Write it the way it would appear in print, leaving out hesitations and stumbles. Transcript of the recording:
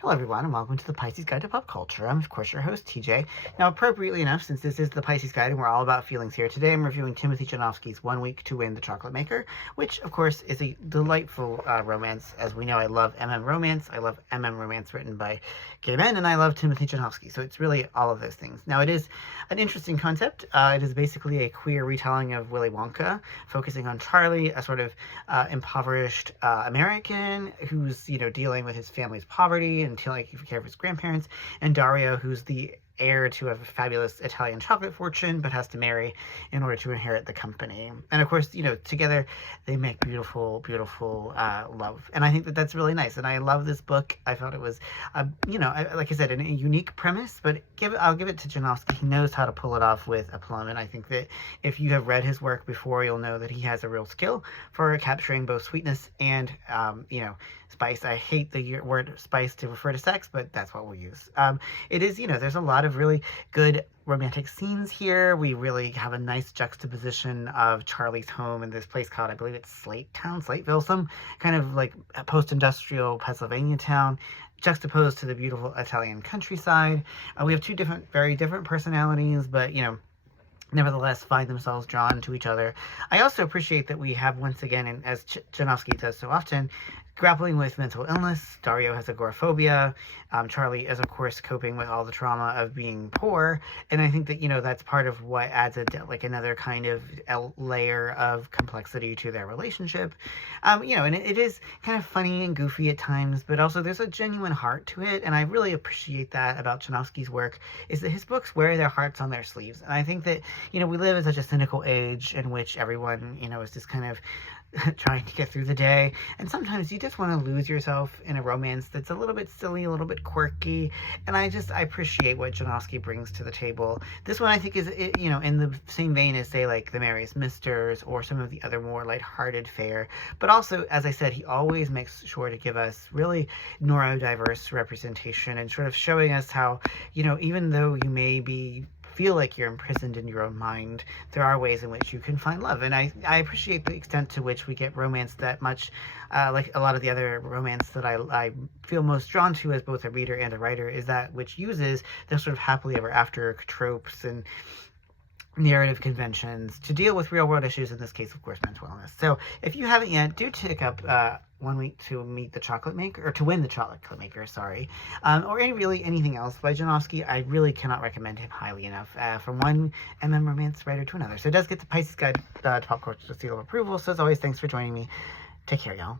Hello everyone and welcome to the Pisces Guide to Pop Culture. I'm of course your host TJ. Now appropriately enough, since this is the Pisces Guide and we're all about feelings here, today I'm reviewing Timothy Janovsky's 1 Week to Win the Chocolate Maker, which of course is a delightful romance. As we know, I love romance. I love romance written by gay men, and I love Timothy Janovsky. So it's really all of those things. Now it is an interesting concept. It is basically a queer retelling of Willy Wonka, focusing on Charlie, a sort of impoverished American who's dealing with his family's poverty and taking care of his grandparents, and Dario, who's the heir to a fabulous Italian chocolate fortune, but has to marry in order to inherit the company. And of course, together they make beautiful, beautiful love. And I think that that's really nice. And I love this book. I thought it was, like I said, a unique premise, but I'll give it to Janovsky. He knows how to pull it off with aplomb. And I think that if you have read his work before, you'll know that he has a real skill for capturing both sweetness and, spice. I hate the word spice to refer to sex, but that's what we'll use. It is, there's a lot of really good romantic scenes here. We really have a nice juxtaposition of Charlie's home in this place called, I believe it's Slateville, some kind of like post-industrial Pennsylvania town, juxtaposed to the beautiful Italian countryside. We have two very different personalities, but nevertheless find themselves drawn to each other. I also appreciate that we have, once again, and as Janovsky does so often, grappling with mental illness. Dario has agoraphobia. Charlie is, of course, coping with all the trauma of being poor. And I think that, that's part of what adds another kind of layer of complexity to their relationship. And it is kind of funny and goofy at times, but also there's a genuine heart to it. And I really appreciate that about Janovsky's work, is that his books wear their hearts on their sleeves. And I think that, we live in such a cynical age in which everyone, is just kind of trying to get through the day, and sometimes you just want to lose yourself in a romance that's a little bit silly, a little bit quirky, and I appreciate what Janovsky brings to the table. This one I think is, in the same vein as, say, like The Merriest Misters or some of the other more lighthearted fare, but also, as I said, he always makes sure to give us really neurodiverse representation and sort of showing us how, even though you may feel like you're imprisoned in your own mind, there are ways in which you can find love. And I appreciate the extent to which we get romance that much, like a lot of the other romance that I feel most drawn to as both a reader and a writer, is that which uses the sort of happily ever after tropes and narrative conventions to deal with real world issues, in this case, of course, mental illness. So if you haven't yet, do pick up 1 Week to Meet the Chocolate Maker, or to Win the Chocolate Maker, sorry, or anything else by Janovsky. I really cannot recommend him highly enough, from one romance writer to another. So it does get the Pisces Guide to Pop Culture seal of approval. So as always, thanks for joining me. Take care, y'all.